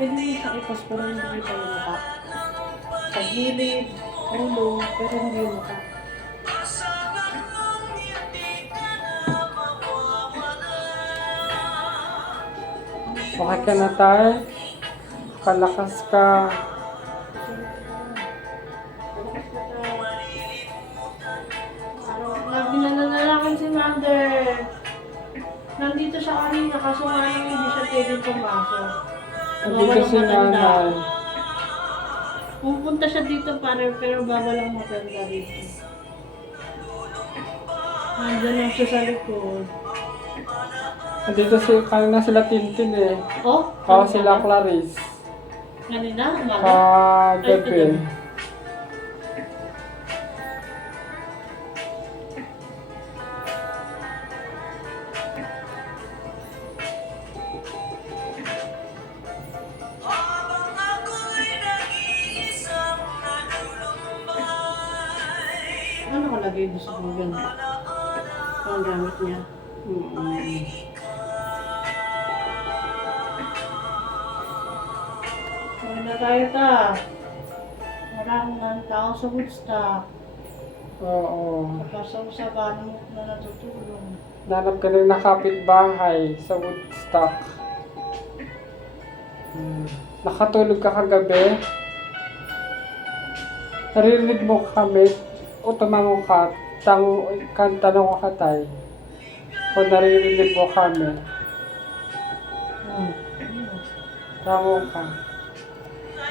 Pwede mo siyang ipos pero hindi kita yung mata. Sa gilid, ulo, pero hindi yung mata. Okay ka na tayo? Kalakas ka. Lagi na nanalakan si Mother. Nandito siya kanina, kaso nga lang hindi siya pwedeng pumasok. Nandito si nanay. Pupunta siya dito pero bawal ang maganda dito. Nandiyan lang siya sa likod. Nandito kanina sila Tintin eh. Oh? Kaya sila Clarice. Kanina? Umaga? Kagabi. Ano nakalagay doon sa Google? Ang gamit niya. Kaya na tayo ta. Maraming tao sa Woodstock. Oo. Kapasaw-sabahan mo na natutulong. Nanap ka rin na kapitbahay sa Woodstock. Nakatulog ka kagabi? Narinig mo kami? O tumango ka? Tanong ko ka tayo. O narinig mo kami? Tango ka.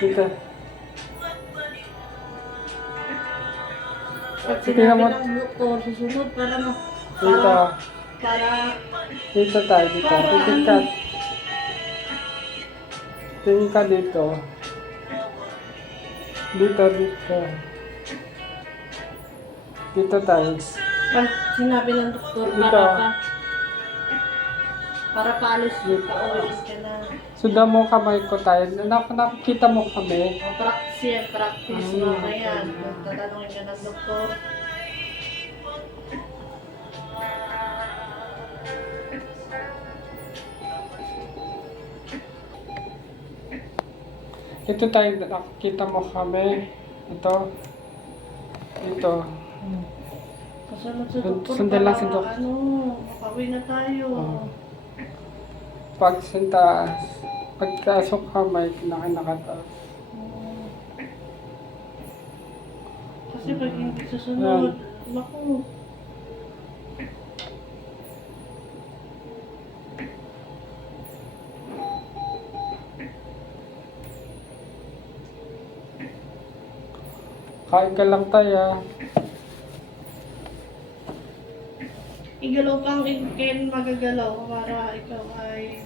Dito. Pag Sige sinabi naman. ng doktor, susunod Dito. para Dito tayo. Dito. Tingin ka. Tingin ka dito. Dito. Dito tayo. pag sinabi ng doktor, Dito. para paalis Dito. pauwi ka na. Sundan mo kamay ko tayo. Nakikita mo kami. Practice yan, practice mo na yan. Tatanungin ka ng doktor. Ito tayo. Nakikita mo kami. Ito. Dito. Kasunod sa doktor Sundan lang para si doktor. makauwi na tayo. Pag sintaas. Pagkasok kamay. Nakataas. Kasi pag hindi susunod, naku. Kain ka lang tayo. Igalaw pang Ken magagalaw para ikaw ay